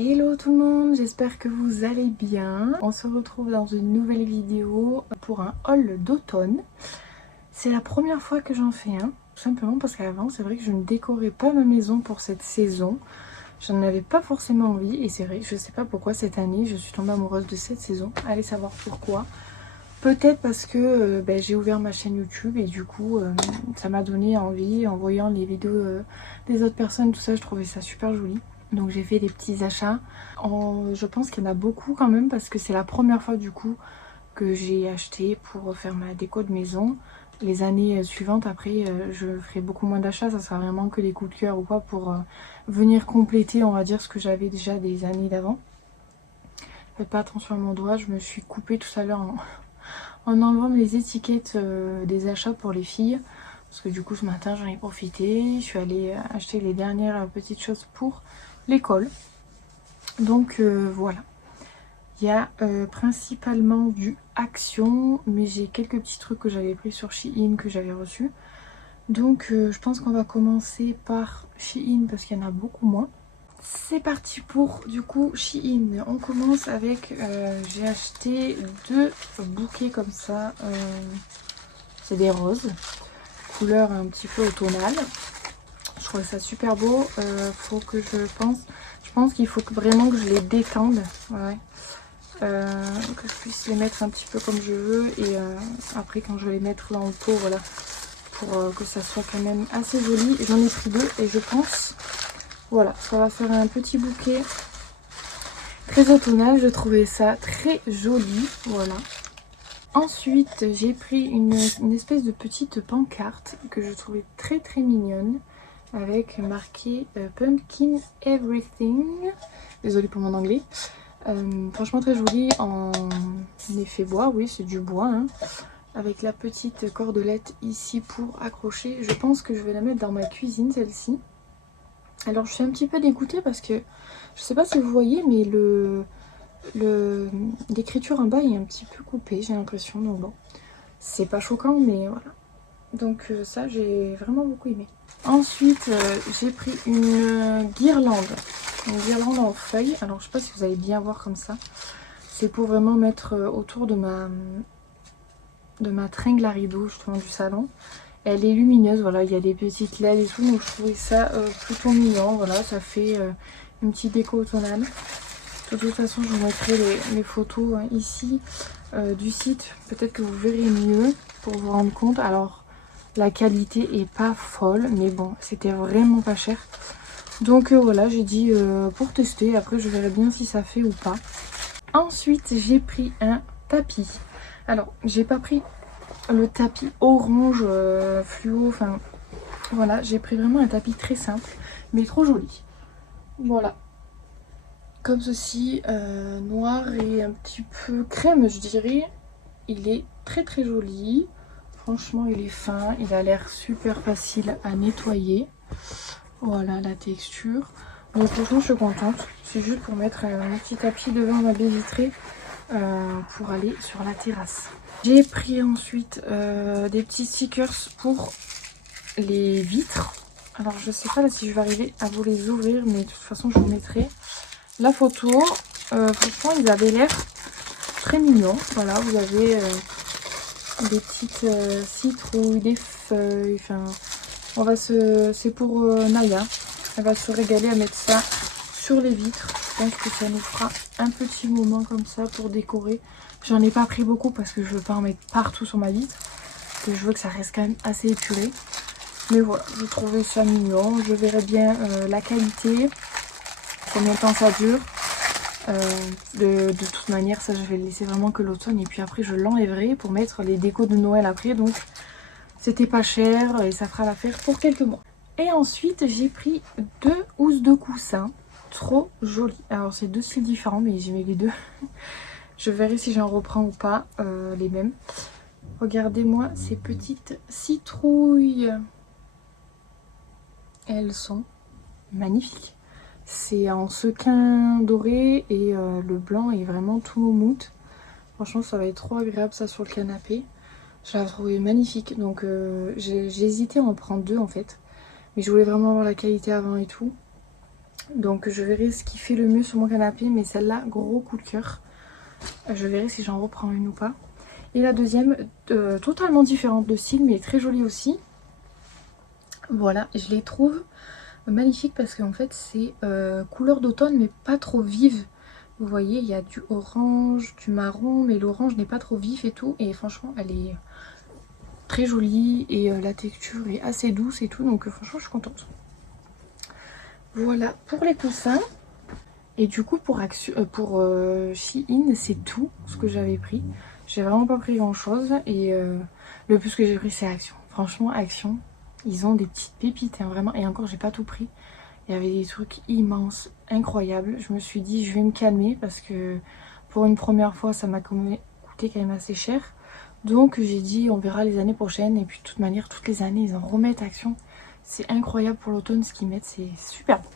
Hello tout le monde, j'espère que vous allez bien. On se retrouve dans une nouvelle vidéo pour un haul d'automne. C'est la première fois que j'en fais un, tout simplement parce qu'avant c'est vrai que je ne décorais pas ma maison pour cette saison. Je n'en avais pas forcément envie et c'est vrai, je sais pas pourquoi cette année je suis tombée amoureuse de cette saison. Allez savoir pourquoi. Peut-être parce que j'ai ouvert ma chaîne YouTube et du coup ça m'a donné envie en voyant les vidéos des autres personnes, tout ça, je trouvais ça super joli. Donc j'ai fait des petits achats. Je pense qu'il y en a beaucoup quand même parce que c'est la première fois du coup que j'ai acheté pour faire ma déco de maison. Les années suivantes après je ferai beaucoup moins d'achats, ça sera vraiment que des coups de cœur ou quoi pour venir compléter on va dire ce que j'avais déjà des années d'avant. Faites pas attention à mon doigt, je me suis coupée tout à l'heure en enlevant les étiquettes des achats pour les filles. Parce que du coup ce matin j'en ai profité, je suis allée acheter les dernières petites choses pour l'école. Donc voilà. Il y a principalement du Action, mais j'ai quelques petits trucs que j'avais pris sur Shein que j'avais reçus. Donc je pense qu'on va commencer par Shein parce qu'il y en a beaucoup moins. C'est parti pour du coup Shein. On commence avec, j'ai acheté deux bouquets comme ça. C'est des roses, couleur un petit peu automnale. Je trouve ça super beau. Faut que je pense qu'il faut vraiment que je les détende. Ouais. Que je puisse les mettre un petit peu comme je veux. Et après quand je vais les mettre dans le pot, voilà. Pour que ça soit quand même assez joli. J'en ai pris deux et je pense, voilà, ça va faire un petit bouquet très automnal. Je trouvais ça très joli. Voilà. Ensuite, j'ai pris une espèce de petite pancarte que je trouvais très mignonne avec marqué Pumpkin Everything. Désolée pour mon anglais. Franchement très jolie en effet bois, oui c'est du bois. Hein. Avec la petite cordelette ici pour accrocher. Je pense que je vais la mettre dans ma cuisine celle-ci. Alors je suis un petit peu dégoûtée parce que je sais pas si vous voyez mais l'écriture en bas est un petit peu coupée, j'ai l'impression, donc bon, c'est pas choquant mais voilà. Donc ça j'ai vraiment beaucoup aimé. Ensuite j'ai pris une guirlande en feuilles. Alors je sais pas si vous allez bien voir comme ça. C'est pour vraiment mettre autour de ma tringle à rideaux justement du salon. Elle est lumineuse, voilà, il y a des petites LED et tout, donc je trouvais ça plutôt mignon. Voilà, ça fait une petite déco automnale. De toute façon, je vous mettrai les photos ici du site. Peut-être que vous verrez mieux pour vous rendre compte. Alors, la qualité est pas folle, mais bon, c'était vraiment pas cher. Donc voilà, j'ai dit pour tester. Après, je verrai bien si ça fait ou pas. Ensuite, j'ai pris un tapis. Alors, j'ai pas pris le tapis orange fluo. Enfin, voilà, j'ai pris vraiment un tapis très simple, mais trop joli. Voilà. Comme ceci, noir et un petit peu crème je dirais. Il est très joli. Franchement il est fin, il a l'air super facile à nettoyer. Voilà la texture. Donc franchement je suis contente. C'est juste pour mettre un petit tapis devant ma baie vitrée pour aller sur la terrasse. J'ai pris ensuite des petits stickers pour les vitres. Alors je sais pas là si je vais arriver à vous les ouvrir, mais de toute façon je vous mettrai la photo. Franchement ils avaient l'air très mignons. Voilà, vous avez des petites citrouilles, des feuilles. Enfin, c'est pour Naya. Elle va se régaler à mettre ça sur les vitres. Je pense que ça nous fera un petit moment comme ça pour décorer. J'en ai pas pris beaucoup parce que je veux pas en mettre partout sur ma vitre. Parce que je veux que ça reste quand même assez épuré. Mais voilà, je trouvais ça mignon. Je verrai bien la qualité. Combien de temps ça dure. De toute manière ça je vais le laisser vraiment que l'automne et puis après je l'enlèverai pour mettre les décos de Noël après, donc c'était pas cher et ça fera l'affaire pour quelques mois. Et ensuite j'ai pris deux housses de coussin trop jolies. Alors c'est deux styles différents mais j'ai mis les deux. Je verrai si j'en reprends ou pas les mêmes. Regardez-moi ces petites citrouilles, elles sont magnifiques. C'est en sequin doré et le blanc est vraiment tout moumoute. Franchement ça va être trop agréable ça sur le canapé. Je l'ai trouvé magnifique. Donc j'ai hésité à en prendre deux en fait. Mais je voulais vraiment avoir la qualité avant et tout. Donc je verrai ce qui fait le mieux sur mon canapé. Mais celle-là, gros coup de cœur. Je verrai si j'en reprends une ou pas. Et la deuxième, totalement différente de style, mais très jolie aussi. Voilà, je les trouve magnifiques parce qu'en fait c'est couleur d'automne mais pas trop vive. Vous voyez, il y a du orange, du marron, mais l'orange n'est pas trop vif et tout. Et franchement, elle est très jolie et la texture est assez douce et tout. Donc franchement, je suis contente. Voilà pour les coussins. Et du coup, pour Shein, c'est tout ce que j'avais pris. J'ai vraiment pas pris grand chose. Et le plus que j'ai pris, c'est Action. Franchement, Action, ils ont des petites pépites, hein, vraiment. Et encore, j'ai pas tout pris. Il y avait des trucs immenses, incroyables. Je me suis dit, je vais me calmer parce que pour une première fois, ça m'a coûté quand même assez cher. Donc j'ai dit, on verra les années prochaines. Et puis de toute manière, toutes les années, ils en remettent Action. C'est incroyable pour l'automne ce qu'ils mettent, c'est super bon.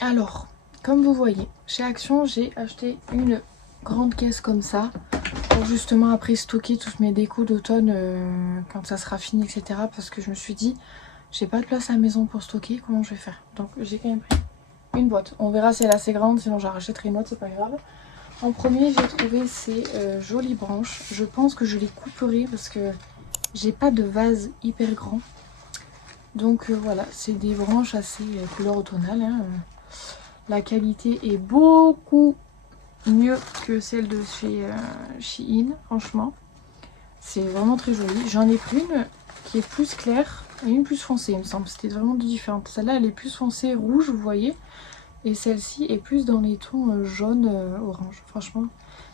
Alors, comme vous voyez, chez Action, j'ai acheté une grande caisse comme ça. Pour justement après stocker toutes mes décos d'automne quand ça sera fini, etc. Parce que je me suis dit, j'ai pas de place à la maison pour stocker, comment je vais faire? Donc j'ai quand même pris une boîte. On verra si elle est assez grande, sinon j'en rachèterai une autre, c'est pas grave. En premier, j'ai trouvé ces jolies branches. Je pense que je les couperai parce que j'ai pas de vase hyper grand. Donc voilà, c'est des branches assez couleur automnale. Hein. La qualité est beaucoup mieux que celle de chez Shein, franchement. C'est vraiment très joli. J'en ai pris une qui est plus claire et une plus foncée, il me semble. C'était vraiment différentes. Celle-là, elle est plus foncée rouge, vous voyez. Et celle-ci est plus dans les tons jaune, orange. Franchement,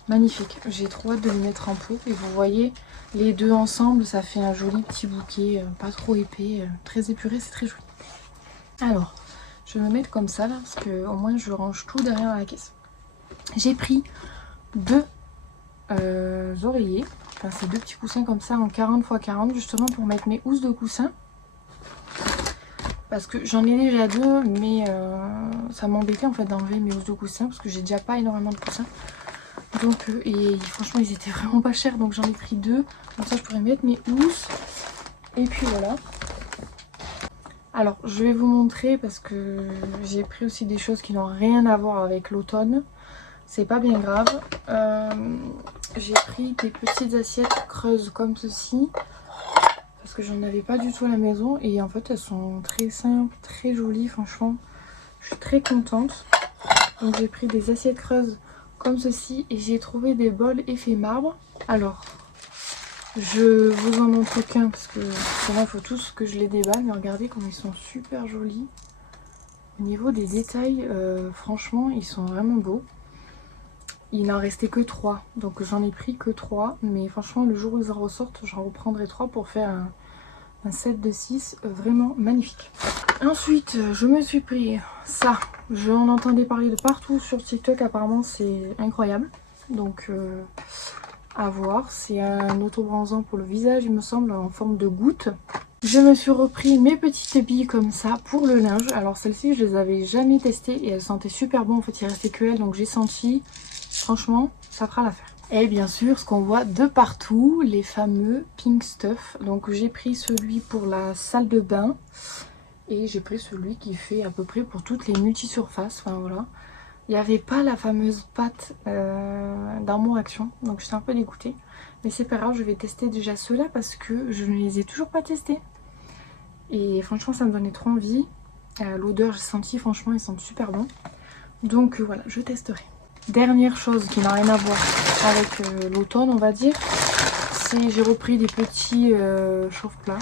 magnifique. J'ai trop hâte de les mettre en pot. Et vous voyez, les deux ensemble, ça fait un joli petit bouquet. Pas trop épais, très épuré, c'est très joli. Alors, je vais me mettre comme ça, là, parce que au moins je range tout derrière la caisse. J'ai pris deux oreillers. Enfin, c'est deux petits coussins comme ça en 40 x 40, justement pour mettre mes housses de coussins. Parce que j'en ai déjà deux, mais ça m'embêtait en fait d'enlever mes housses de coussins parce que j'ai déjà pas énormément de coussins. Donc, et franchement, ils étaient vraiment pas chers, donc j'en ai pris deux. Comme ça, je pourrais mettre mes housses. Et puis voilà. Alors, je vais vous montrer parce que j'ai pris aussi des choses qui n'ont rien à voir avec l'automne. C'est pas bien grave. J'ai pris des petites assiettes creuses comme ceci. Parce que j'en avais pas du tout à la maison. Et en fait, elles sont très simples, très jolies, franchement. Je suis très contente. Donc j'ai pris des assiettes creuses comme ceci. Et j'ai trouvé des bols effet marbre. Alors, je vous en montre qu'un parce que sinon il faut tous que je les déballe. Mais regardez comme ils sont super jolis. Au niveau des détails, franchement, ils sont vraiment beaux. Il n'en restait que 3, donc j'en ai pris que 3. Mais franchement, le jour où ils en ressortent, j'en reprendrai 3 pour faire un set de 6 vraiment magnifique. Ensuite, je me suis pris ça. J'en entendais parler de partout sur TikTok, apparemment c'est incroyable. Donc à voir, c'est un autobronzant pour le visage, il me semble, en forme de goutte. Je me suis repris mes petites billes comme ça pour le linge. Alors celles-ci, je les avais jamais testées et elles sentaient super bon. En fait, il restait que elles, donc j'ai senti... Franchement, ça fera l'affaire. Et bien sûr, ce qu'on voit de partout, les fameux Pink Stuff. Donc j'ai pris celui pour la salle de bain. Et j'ai pris celui qui fait à peu près pour toutes les multisurfaces. Enfin voilà. Il n'y avait pas la fameuse pâte d'Armour Action. Donc j'étais un peu dégoûtée. Mais c'est pas grave, je vais tester déjà ceux-là parce que je ne les ai toujours pas testés. Et franchement, ça me donnait trop envie. L'odeur, j'ai senti, franchement, ils sentent super bons. Donc voilà, je testerai. Dernière chose qui n'a rien à voir avec l'automne, on va dire, c'est j'ai repris des petits chauffe-plats.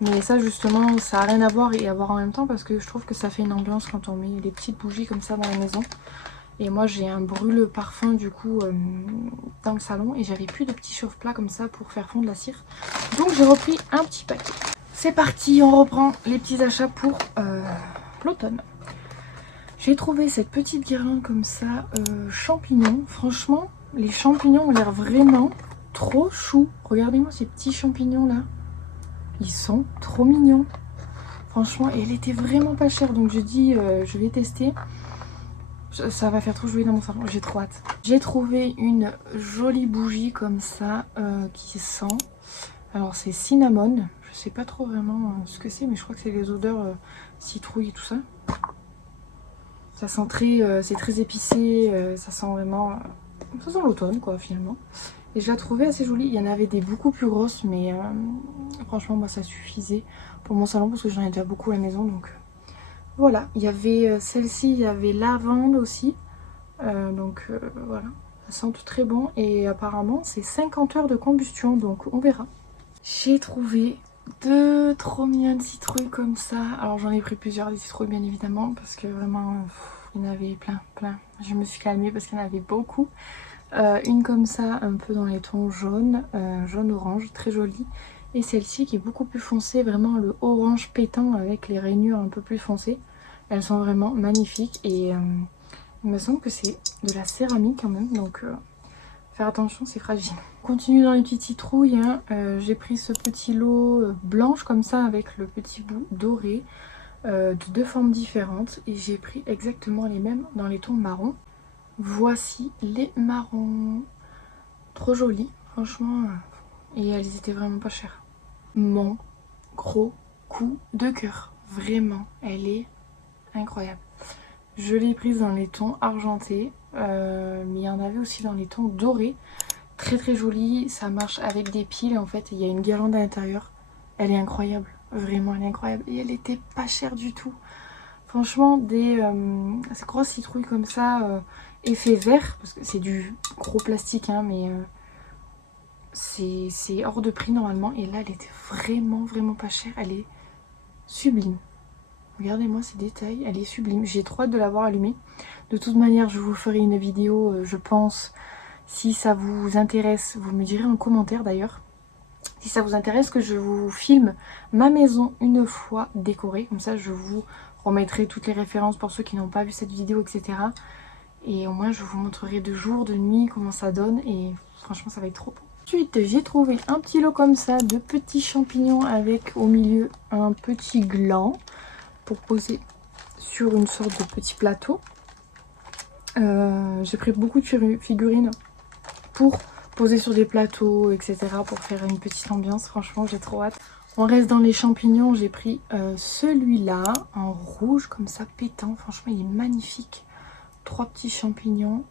Mais ça justement, ça n'a rien à voir et à voir en même temps parce que je trouve que ça fait une ambiance quand on met des petites bougies comme ça dans la maison. Et moi j'ai un brûle-parfum du coup dans le salon et j'avais plus de petits chauffe-plats comme ça pour faire fondre la cire. Donc j'ai repris un petit paquet. C'est parti, on reprend les petits achats pour l'automne. J'ai trouvé cette petite guirlande comme ça, champignons. Franchement, les champignons ont l'air vraiment trop chou. Regardez-moi ces petits champignons là. Ils sont trop mignons. Franchement, et elle était vraiment pas chère. Donc je dis, je vais tester. Ça va faire trop joli dans mon salon. J'ai trop hâte. J'ai trouvé une jolie bougie comme ça, qui sent. Alors c'est cinnamon. Je sais pas trop vraiment ce que c'est, mais je crois que c'est les odeurs citrouille et tout ça. Ça sent très, c'est très épicé, ça sent vraiment, ça sent l'automne quoi finalement. Et je la trouvais assez jolie. Il y en avait des beaucoup plus grosses, mais franchement moi ça suffisait pour mon salon parce que j'en ai déjà beaucoup à la maison. Donc voilà, il y avait celle-ci, il y avait lavande aussi. Voilà, ça sent tout très bon et apparemment c'est 50 heures de combustion, donc on verra. J'ai trouvé deux trop mignonnes citrouilles comme ça. Alors j'en ai pris plusieurs des citrouilles bien évidemment parce que vraiment il y en avait plein. Je me suis calmée parce qu'il y en avait beaucoup. Une comme ça un peu dans les tons jaunes, jaune-orange, très jolie. Et celle-ci qui est beaucoup plus foncée, vraiment le orange pétant avec les rainures un peu plus foncées. Elles sont vraiment magnifiques et il me semble que c'est de la céramique quand même, donc faire attention, c'est fragile. On continue dans les petites citrouilles, hein. J'ai pris ce petit lot blanche comme ça avec le petit bout doré de deux formes différentes et j'ai pris exactement les mêmes dans les tons marron. Voici les marrons, trop jolis franchement, et elles étaient vraiment pas chères. Mon gros coup de cœur, vraiment, elle est incroyable. Je l'ai prise dans les tons argentés, mais il y en avait aussi dans les tons dorés. Très jolie, ça marche avec des piles en fait, il y a une guirlande à l'intérieur. Elle est incroyable, vraiment elle est incroyable. Et elle était pas chère du tout. Franchement, des grosses citrouilles comme ça, effet vert, parce que c'est du gros plastique, hein, mais c'est hors de prix normalement. Et là, elle était vraiment pas chère, elle est sublime. Regardez-moi ces détails, elle est sublime. J'ai trop hâte de l'avoir allumée. De toute manière, je vous ferai une vidéo, je pense. Si ça vous intéresse, vous me direz en commentaire d'ailleurs. Si ça vous intéresse que je vous filme ma maison une fois décorée. Comme ça, je vous remettrai toutes les références pour ceux qui n'ont pas vu cette vidéo, etc. Et au moins, je vous montrerai de jour, de nuit, comment ça donne. Et franchement, ça va être trop beau. Ensuite, j'ai trouvé un petit lot comme ça de petits champignons avec au milieu un petit gland pour poser sur une sorte de petit plateau. J'ai pris beaucoup de figurines pour poser sur des plateaux, etc. pour faire une petite ambiance. Franchement, j'ai trop hâte. On reste dans les champignons. J'ai pris celui-là en rouge comme ça, pétant. Franchement, il est magnifique. 3 petits champignons.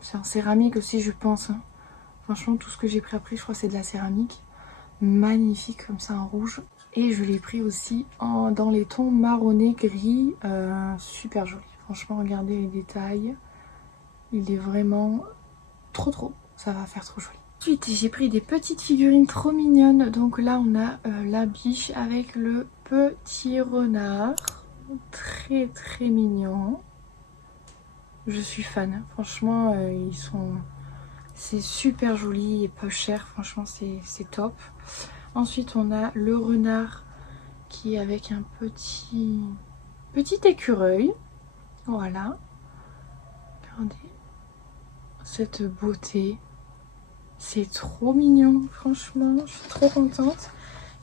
C'est en céramique aussi, je pense. Hein. Franchement, tout ce que j'ai pris après, je crois que c'est de la céramique. Magnifique comme ça en rouge. Et je l'ai pris aussi dans les tons marronné gris, super joli. Franchement, regardez les détails. Il est vraiment trop. Ça va faire trop joli. Ensuite, j'ai pris des petites figurines trop mignonnes. Donc là, on a la biche avec le petit renard. Très mignon. Je suis fan. Franchement, c'est super joli et peu cher. Franchement, c'est top. Ensuite, on a le renard qui est avec un petit écureuil. Voilà. Regardez cette beauté. C'est trop mignon. Franchement, je suis trop contente.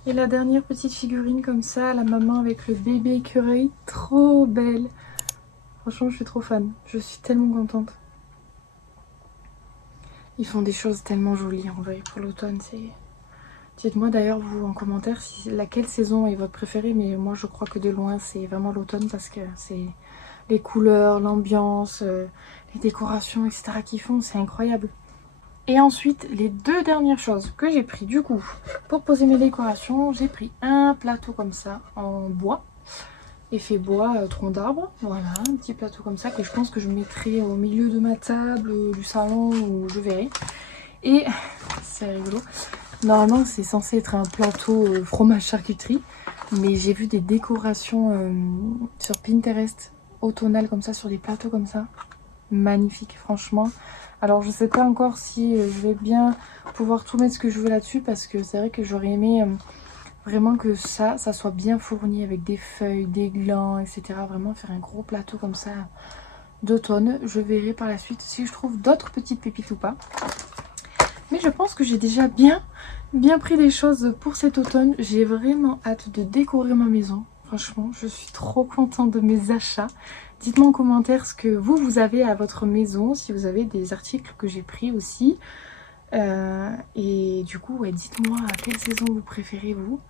Et la dernière petite figurine comme ça, la maman avec le bébé écureuil. Trop belle. Franchement, je suis trop fan. Je suis tellement contente. Ils font des choses tellement jolies en vrai pour l'automne. Dites-moi d'ailleurs vous en commentaire laquelle saison est votre préférée, mais moi je crois que de loin c'est vraiment l'automne parce que c'est les couleurs, l'ambiance, les décorations, etc. qu'ils font, c'est incroyable. Et ensuite, les deux dernières choses que j'ai pris du coup pour poser mes décorations, j'ai pris un plateau comme ça en bois, effet bois, tronc d'arbre, voilà, un petit plateau comme ça que je pense que je mettrai au milieu de ma table, du salon où je verrai. Et c'est rigolo. Normalement, c'est censé être un plateau fromage charcuterie, mais j'ai vu des décorations sur Pinterest automnales comme ça, sur des plateaux comme ça. Magnifique, franchement. Alors, je sais pas encore si je vais bien pouvoir tout mettre ce que je veux là-dessus, parce que c'est vrai que j'aurais aimé vraiment que ça soit bien fourni avec des feuilles, des glands, etc. Vraiment faire un gros plateau comme ça d'automne. Je verrai par la suite si je trouve d'autres petites pépites ou pas. Mais je pense que j'ai déjà bien pris les choses pour cet automne. J'ai vraiment hâte de décorer ma maison. Franchement, je suis trop contente de mes achats. Dites-moi en commentaire ce que vous avez à votre maison, si vous avez des articles que j'ai pris aussi. Et du coup, ouais, dites-moi à quelle saison vous préférez vous.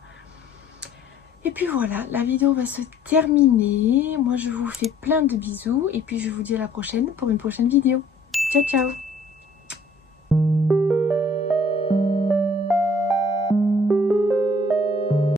Et puis voilà, la vidéo va se terminer. Moi je vous fais plein de bisous et puis je vous dis à la prochaine pour une prochaine vidéo. Ciao ciao.